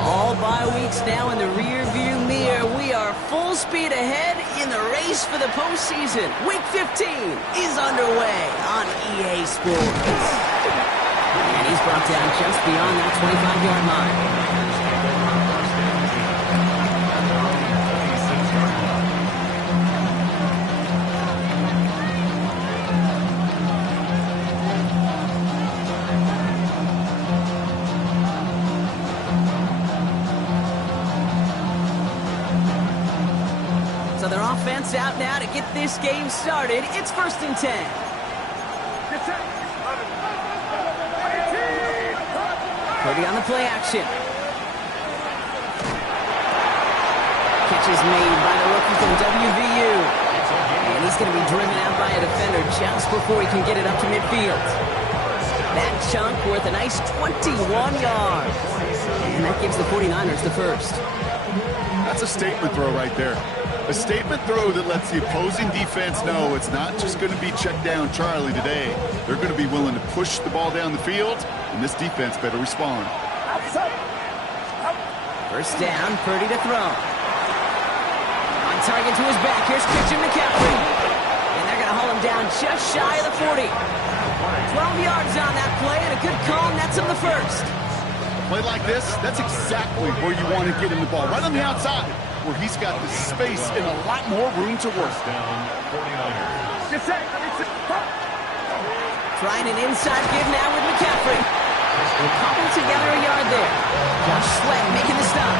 All bye weeks now in the rear-view mirror. We are full speed ahead in the race for the postseason. Week 15 is underway on EA Sports. And he's brought down just beyond that 25-yard line. Their offense out now to get this game started. It's 1st and 10. Purdy on the play action. Catch is made by the rookie from WVU. And he's going to be driven out by a defender just before he can get it up to midfield. That chunk worth a nice 21 yards. And that gives the 49ers the first. That's a statement throw right there. A statement throw that lets the opposing defense know it's not just going to be check down Charlie today. They're going to be willing to push the ball down the field, and this defense better respond. First down, Purdy to throw. On target to his back. Here's Christian McCaffrey. And they're going to haul him down just shy of the 40. 12 yards on that play, and a good call nets him the first. Play like this, that's exactly where you want to get him the ball. Right on the outside, where he's got the space and a lot more room to work. Trying an inside give now with McCaffrey. Cobbled together a yard there. Josh Sweat making the stop.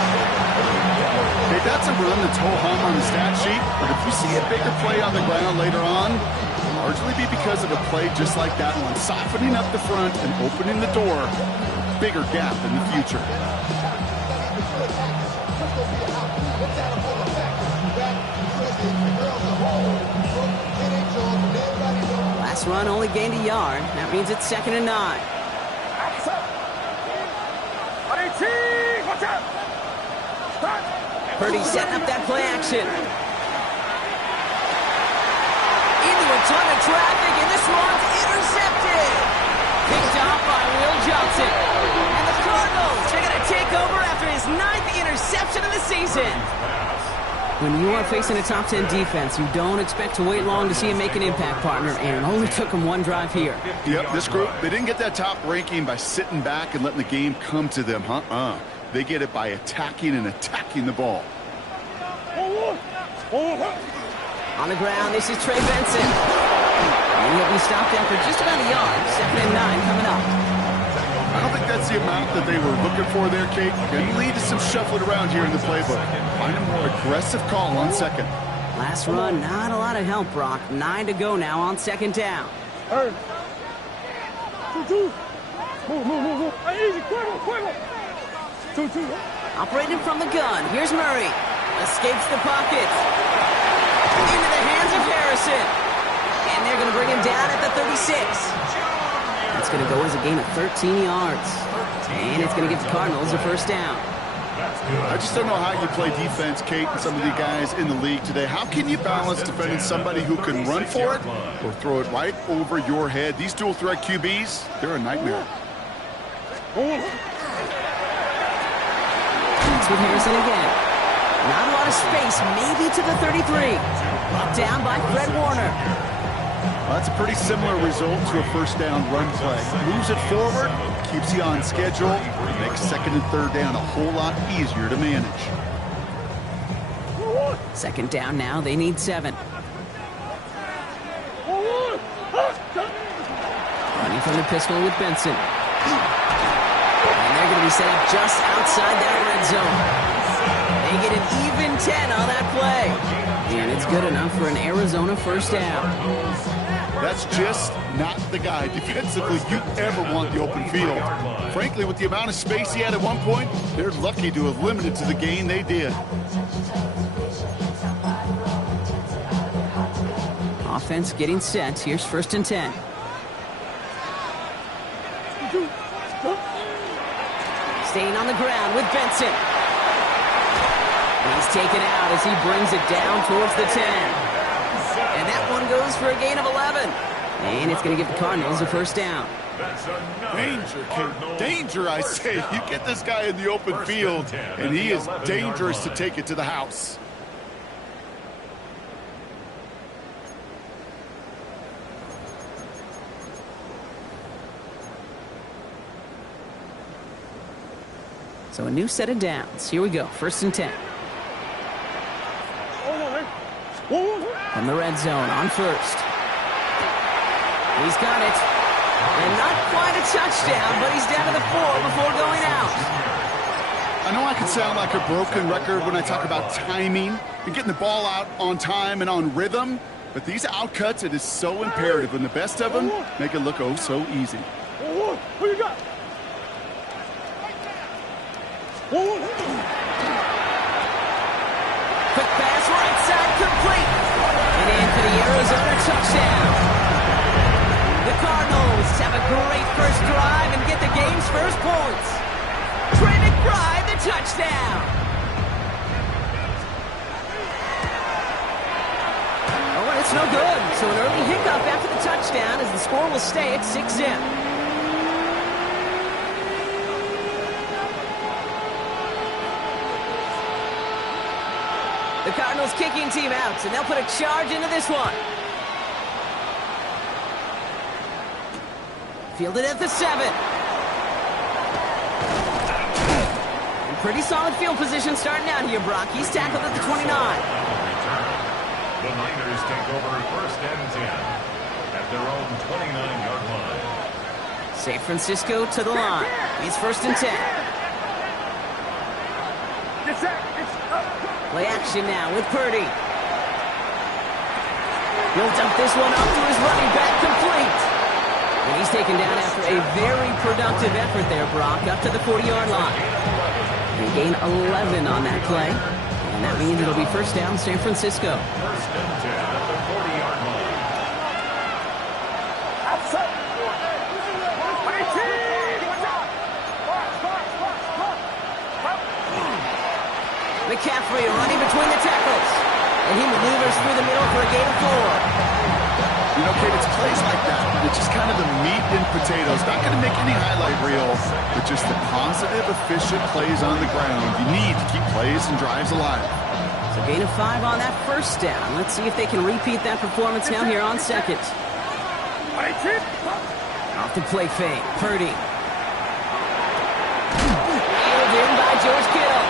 Hey, that's a run that's ho-hum on the stat sheet, but if you see a bigger play on the ground later on, it'll largely be because of a play just like that one, softening up the front and opening the door for a bigger gap in the future. Last run only gained a yard. That means it's 2nd and 9. Purdy setting up that play action. Into a ton of traffic, and this one's intercepted. Picked off by Will Johnson. And the Cardinals are going to take over after his 9th interception of the season. When you are facing a top 10 defense, you don't expect to wait long to see him make an impact, partner, and it only took him one drive here. Yep, this group, they didn't get that top ranking by sitting back and letting the game come to them, They get it by attacking the ball. On the ground, this is Trey Benson. And he'll be stopped after just about a yard. 2nd and 9 coming up. I don't think that's the amount that they were looking for there, Kate. Going to lead to some shuffling around here in the playbook. Find a more aggressive call on 2nd. Last run, not a lot of help, Brock. 9 to go now on 2nd down. Operating from the gun. Here's Murray. Escapes the pocket. Into the hands of Harrison. And they're going to bring him down at the 36. That's going to go as a gain of 13 yards. And it's going to give the Cardinals a first down. I just don't know how you play defense, Kate, and some of the guys in the league today. How can you balance defending somebody who can run for it or throw it right over your head? These dual threat QBs, they're a nightmare. It's with Harrison again. Not a lot of space, maybe to the 33. Brought down by Fred Warner. Well, that's a pretty similar result to a first down run play. Moves it forward, keeps you on schedule, makes 2nd and 3rd down a whole lot easier to manage. 2nd down now, they need 7. Running from the pistol with Benson. And they're going to be set up just outside that red zone. They get an even 10 on that play. And it's good enough for an Arizona first down. That's just not the guy defensively you ever want the open field. Frankly, with the amount of space he had at one point, they're lucky to have limited to the gain they did. Offense getting set. Here's 1st and 10. Staying on the ground with Benson. He's taken out as he brings it down towards the 10. And that one goes for a gain of 11. And it's going to give the Cardinals a first down. Danger, King. Danger, I say. You get this guy in the open field, and he is dangerous to take it to the house. So a new set of downs. Here we go. First and 10. From the red zone on first. He's got it. And not quite a touchdown, but he's down to the 4 before going out. I know I can sound like a broken record when I talk about timing and getting the ball out on time and on rhythm, but these outcuts, it is so imperative, and the best of them make it look oh so easy. Who you got? Quick pass, right side, complete. And in for the Arizona touchdown. The Cardinals have a great first drive and get the game's first points. Trey McBride, the touchdown. Oh, and it's no good. So an early hiccup after the touchdown as the score will stay at 6-zip. The Cardinals kicking team out, and they'll put a charge into this one. Fielded at the 7. And pretty solid field position starting out here, Brock. He's tackled at the 29. The Niners take over first and 10 at their own 29-yard line. San Francisco to the line. He's first and 10. Play action now with Purdy. He'll dump this one up to his running back, complete. And he's taken down after a very productive effort there, Brock, up to the 40-yard line. They gain 11 on that play. And that means it'll be first down, San Francisco. First and 10 at the 40-yard line. McCaffrey running between the tackles. And he maneuvers through the middle for a gain of 4. You know, Kate, it's plays like that. It's just kind of the meat and potatoes. Not going to make any highlight reel, but just the positive, efficient plays on the ground. You need to keep plays and drives alive. So gain of 5 on that first down. Let's see if they can repeat that performance now here on second. Off the play fake. Purdy. Nailed in by George Kittle.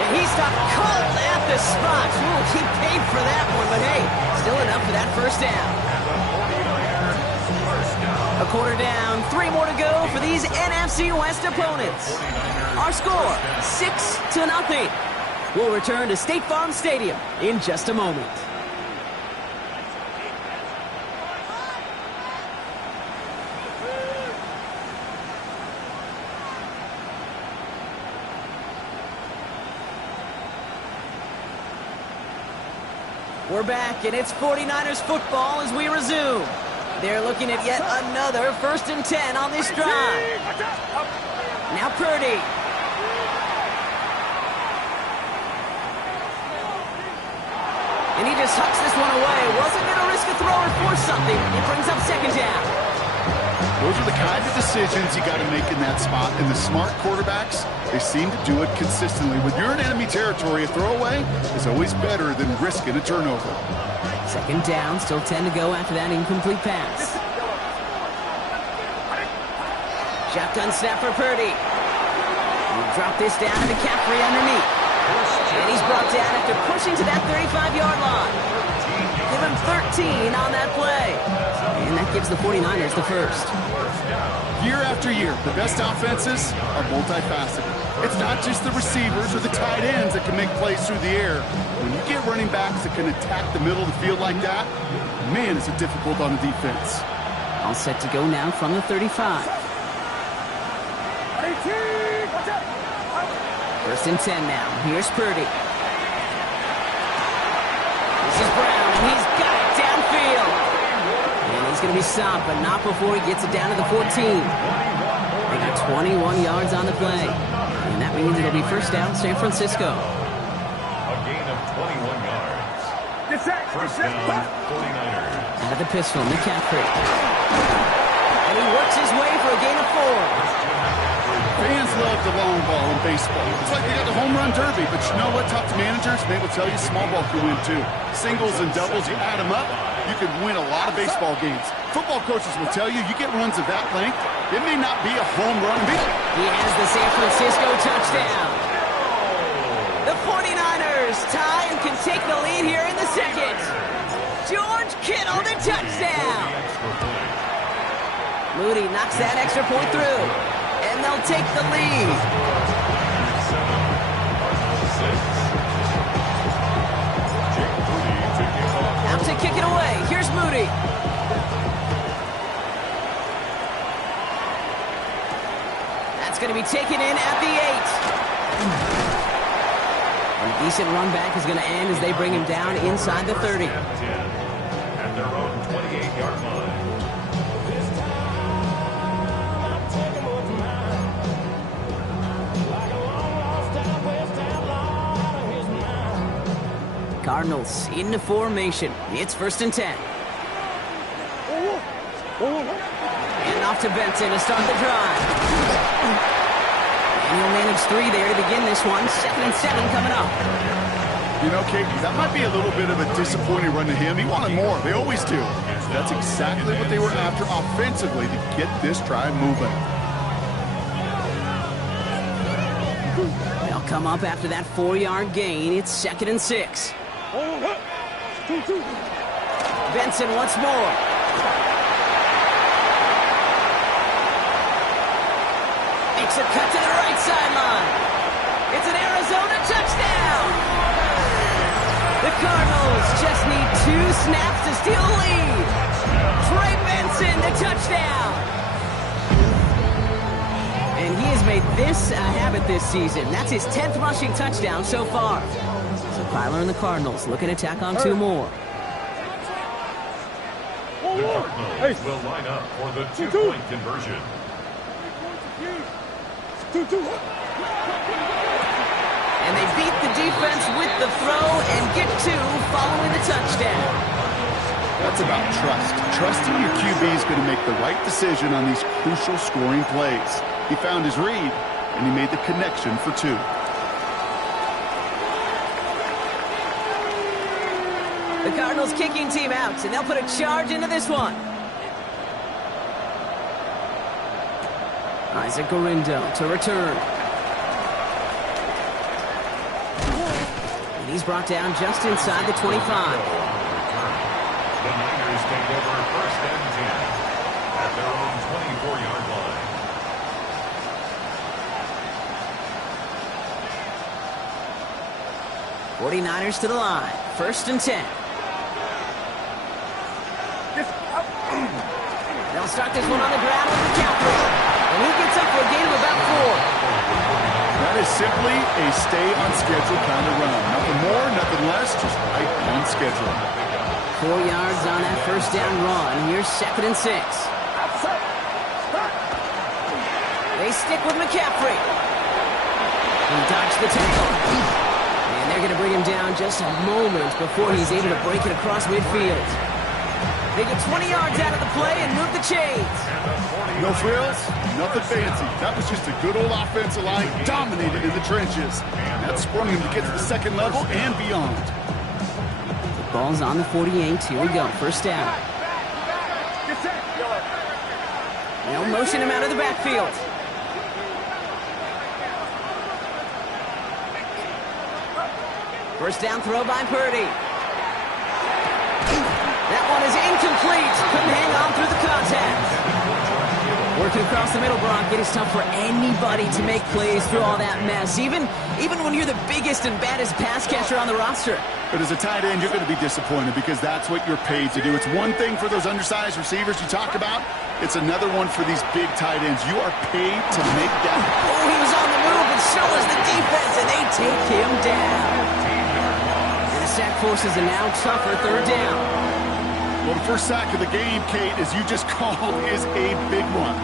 And he stopped cold at the spot. Ooh, he paid for that one, but hey, still enough for that first down. A quarter down, 3 more to go for these NFC West opponents. Our score, 6-0. We'll return to State Farm Stadium in just a moment. We're back, and it's 49ers football as we resume. They're looking at yet another first and 10 on this drive. Now Purdy. And he just hucks this one away. Wasn't going to risk a throw or force something. It brings up second down. Those are the kind of decisions you got to make in that spot. And the smart quarterbacks, they seem to do it consistently. When you're in enemy territory, a throwaway is always better than risking a turnover. Second down, still 10 to go after that incomplete pass. Shotgun snap for Purdy. He'll drop this down to McCaffrey underneath. And he's brought down after pushing to that 35-yard line. Give him 13 on that play. And that gives the 49ers the first. Year after year, the best offenses are multifaceted. It's not just the receivers or the tight ends that can make plays through the air. When you get running backs that can attack the middle of the field like that, man, is it difficult on the defense. All set to go now from the 35. First and 10 now. Here's Purdy. This is Brown. He's got it downfield. And he's going to be stopped, but not before he gets it down to the 14. They got 21 yards on the play. And that means it'll be first down, San Francisco. A First down, 49ers. Out of the pistol, McCaffrey. And he works his way for a gain of 4. Fans love the long ball in baseball. It's like they got the home run derby, but you know what? Talk to managers, and they will tell you small ball can win too. Singles and doubles, you add them up, you can win a lot of baseball games. Football coaches will tell you get runs of that length, it may not be a home run. He has the San Francisco touchdown. The 49ers tie and can take the lead here in the second. George Kittle, the touchdown. Moody knocks that extra point through, and they'll take the lead. Out to kick it away. Here's Moody. That's going to be taken in at the 8. A decent run back is going to end as they bring him down inside the 30. At their own 28-yard line. Cardinals into formation. It's 1st and 10. And off to Benson to start the drive. And he'll manage 3 there to begin this one. 2nd and 7 coming up. You know, Kate, that might be a little bit of a disappointing run to him. He wanted more. They always do. That's exactly what they were after offensively to get this drive moving. They'll come up after that 4-yard gain. It's 2nd and 6. Benson once more. Makes a cut to the right sideline. It's an Arizona touchdown. The Cardinals just need 2 snaps to steal the lead. Trey Benson, the touchdown. And he has made this a habit this season. That's his 10th rushing touchdown so far. So Kyler and the Cardinals looking to tack on 2 more. The Cardinals will line up for the 2-point conversion. And they beat the defense with the throw and get 2 following the touchdown. That's about trust. Trusting your QB is going to make the right decision on these crucial scoring plays. He found his read, and he made the connection for 2. The Cardinals kicking team out, and they'll put a charge into this one. Isaac Gorindo to return. And he's brought down just inside the 25. The Niners take over 1st and 10 at their own 24-yard line. '49ers to the line. 1st and 10. They'll start this one on the ground with McCaffrey. And he gets up for a gain of about 4. That is simply a stay-on-schedule kind of run. Nothing more, nothing less, just right on schedule. 4 yards on that 1st down run. Here's 2nd and 6. They stick with McCaffrey. He dodged the tackle. And they're going to bring him down just a moment before he's able to break it across midfield. They get 20 yards out of the play and move the chains. No frills, nothing fancy. That was just a good old offensive line dominated in the trenches. That sprung him to get to the 2nd level and beyond. The ball's on the 48. Here we go. 1st down. They'll motion him out of the backfield. First down throw by Purdy. That one is incomplete. Couldn't hang on through the contact. Working across the middle, Brock. It is tough for anybody to make plays through all that mess, even when you're the biggest and baddest pass catcher on the roster. But as a tight end, you're going to be disappointed because that's what you're paid to do. It's one thing for those undersized receivers you talk about. It's another one for these big tight ends. You are paid to make that. Oh, he was on the move, and so is the defense, and they take him down. And the sack forces a now tougher 3rd down. Well, the first sack of the game, Kate, as you just called, is a big one.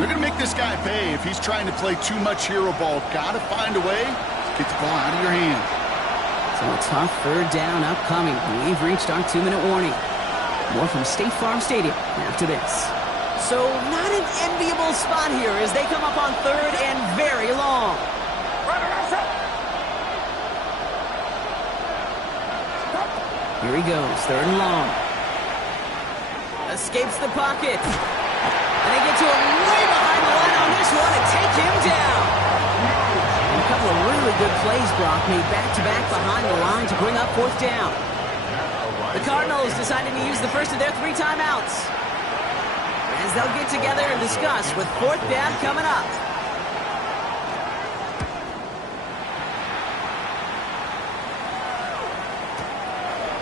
They're going to make this guy pay if he's trying to play too much hero ball. Got to find a way to get the ball out of your hand. So a tough third down upcoming. We've reached our 2-minute warning. More from State Farm Stadium after this. So not an enviable spot here as they come up on third and very long. Here he goes, third and long. Escapes the pocket. And they get to him way behind the line on this one and take him down. And a couple of really good plays, Brock, made back-to-back behind the line to bring up fourth down. The Cardinals decided to use the first of their 3 timeouts, as they'll get together and discuss with fourth down coming up.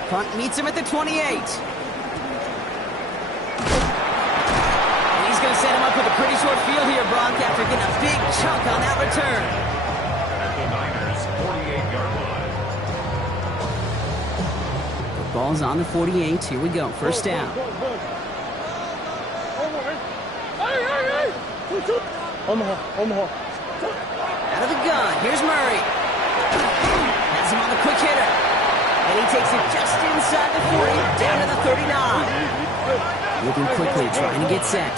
Punt meets him at the 28. And he's going to set him up with a pretty short field here, Brock, after getting a big chunk on that return. At the Niners' 48-yard line. The ball's on the 48. Here we go. First down. Out of the gun. Here's Murray. Has him on the quick hitter. And he takes it just inside the 40, down to the 39. Moving quickly, trying to get set.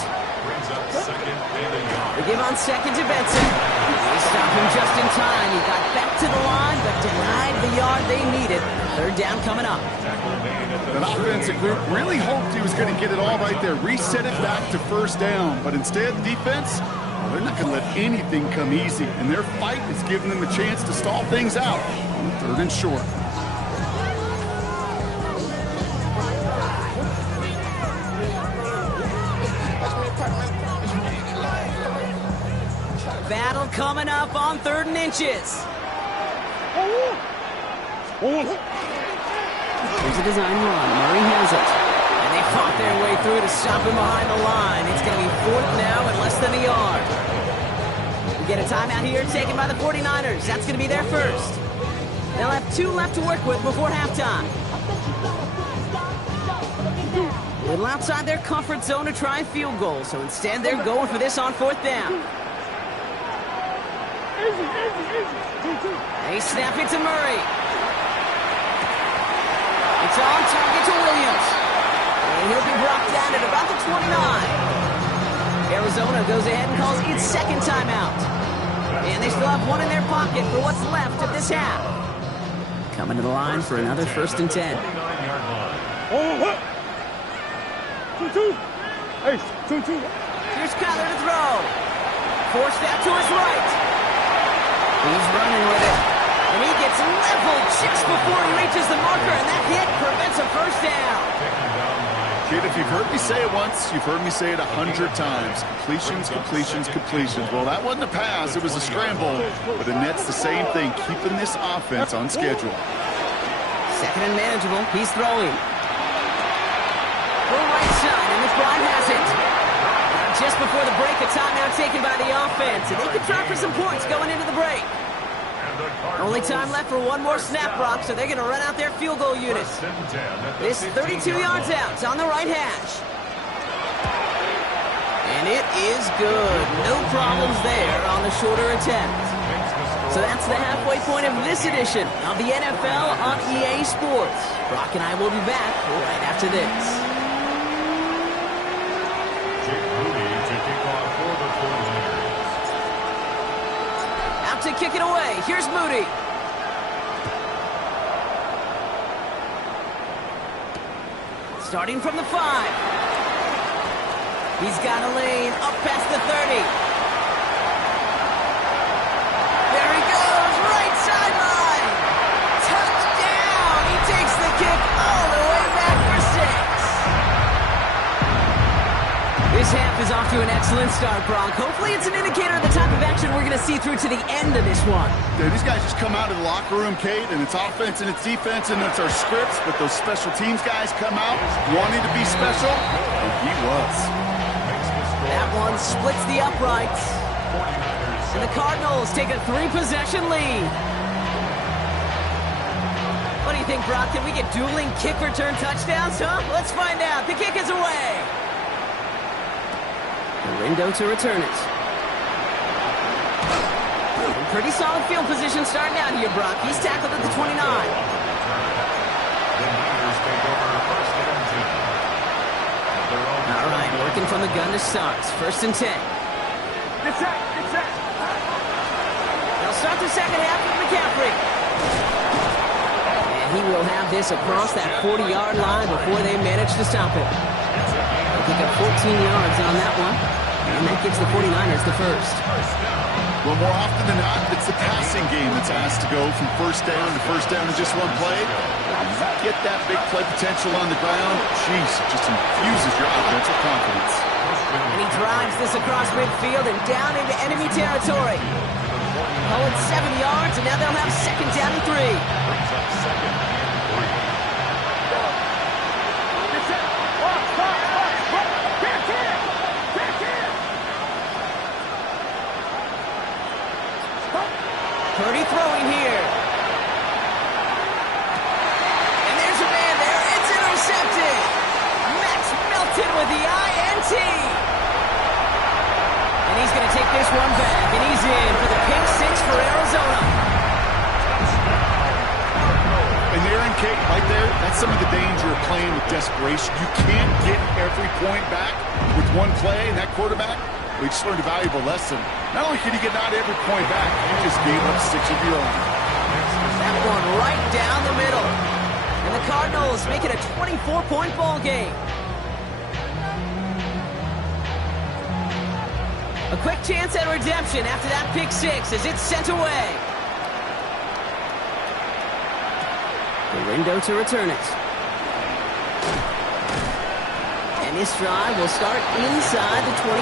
Brings up second and a yard. They give on second to Benson. They stop him just in time. He got back to the line, but denied the yard they needed. Third down coming up. That offensive group really hoped he was going to get it all right there, reset it back to first down. But instead, the defense, well, they're not going to let anything come easy. And their fight is giving them a chance to stall things out on third and short. Battle coming up on third and inches. Here's a design run. Murray has it. And they fought their way through to stop him behind the line. It's going to be fourth now and less than a yard. We get a timeout here taken by the 49ers. That's going to be their first. They'll have 2 left to work with before halftime. A little outside their comfort zone to try a field goal, so instead they're going for this on fourth down. They snap it to Murray. It's on target to Williams. And he'll be brought down at about the 29. Arizona goes ahead and calls its second timeout. And they still have 1 in their pocket for what's left of this half. Coming to the line for another first and 10. 49-yard line. Here's Kyler to throw. Forced out to his right. He's running with it. And he gets leveled just before he reaches the marker, and that hit prevents a first down. Kid, if you've heard me say it once, you've heard me say it 100 times. Completions, completions, completions. Well, that wasn't a pass. It was a scramble. But the net's the same thing, keeping this offense on schedule. Second and manageable. He's throwing. Full right side, and McBride has it. Just before the break, a timeout taken by the offense. And they can try for some points going into the break. Only time left for 1 more snap, Brock, so they're going to run out their field goal unit. This 32 yards out. It's on the right hash. And it is good. No problems there on the shorter attempt. So that's the halfway point of this edition of the NFL on EA Sports. Brock and I will be back right after this. To kick it away. Here's Moody. Starting from the 5. He's got a lane up past the 30. There he goes. Right sideline. Touchdown. He takes the kick all the way back for 6. This half is off to an excellent start, Brock. Hopefully it's an indicator of the type of action we're going to see through to the end of this one. Dude, these guys just come out of the locker room, Kate, and it's offense and it's defense and it's our scripts, but those special teams guys come out wanting to be special, and he was. That one splits the uprights. And the Cardinals take a 3-possession lead. What do you think, Brock? Can we get dueling kick return touchdowns, huh? Let's find out. The kick is away. Lindo to return it. Pretty solid field position starting out here, Brock. He's tackled at the 29. The Niners take over first and 10. At their own All right, working from the gun to start. First and 10. They'll start the second half with McCaffrey. And he will have this across that 40-yard line before they manage to stop it. They'll pick up 14 yards on that one. And that gives the 49ers the first. Well, more often than not, it's the passing game that's asked to go from first down in just one play. You get that big play potential on the ground, jeez, it just infuses your offensive confidence. And he drives this across midfield and down into enemy territory. Oh, it's 7 yards, and now they'll have second down and 3. brings up second and 3. Purdy throwing here. And there's a man there. It's intercepted. Max Melton with the INT. And he's going to take this one back. And he's in for the pick six for Arizona. And there in Kate, right there, that's some of the danger of playing with desperation. You can't get every point back with one play, and that quarterback, we just learned a valuable lesson. Not only can you get not every point back, you just gave up 6 of your own. That one right down the middle. And the Cardinals make it a 24-point ball game. A quick chance at redemption after that pick six as it's sent away. The window to return it. And this drive will start inside the 25.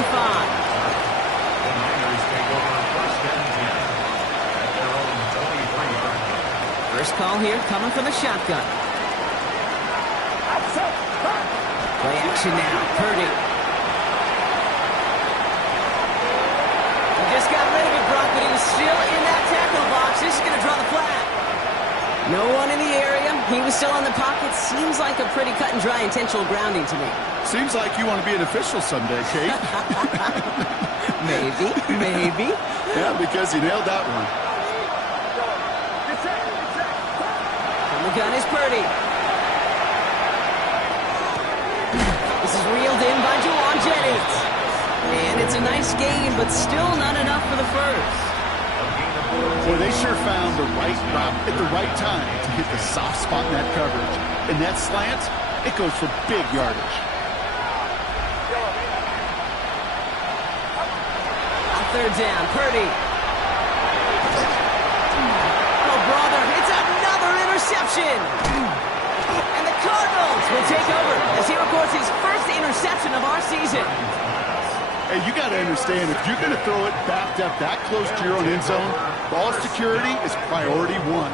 The Niners take over first and 10 at their own 23-yard line. First call here coming from the shotgun. Play action now. Purdy. He just got rid of it, Brock, but he was still in that tackle box. This is going to draw the flag. No one in the area. He was still in the pocket. Seems like a pretty cut and dry intentional grounding to me. Seems like you want to be an official someday, Kate. Maybe. Yeah, because you nailed that one. And the gun is Purdy. This is reeled in by Juwan Jennings. And it's a nice game, but still not enough for the first. Boy, they sure found the right route at the right time to hit the soft spot in that coverage. And that slant, it goes for big yardage. On third down, Purdy. Oh, brother, it's another interception. And the Cardinals will take over as he records his first interception of our season. Hey, you got to understand, if you're going to throw it backed up that close to your own end zone, ball security is priority one.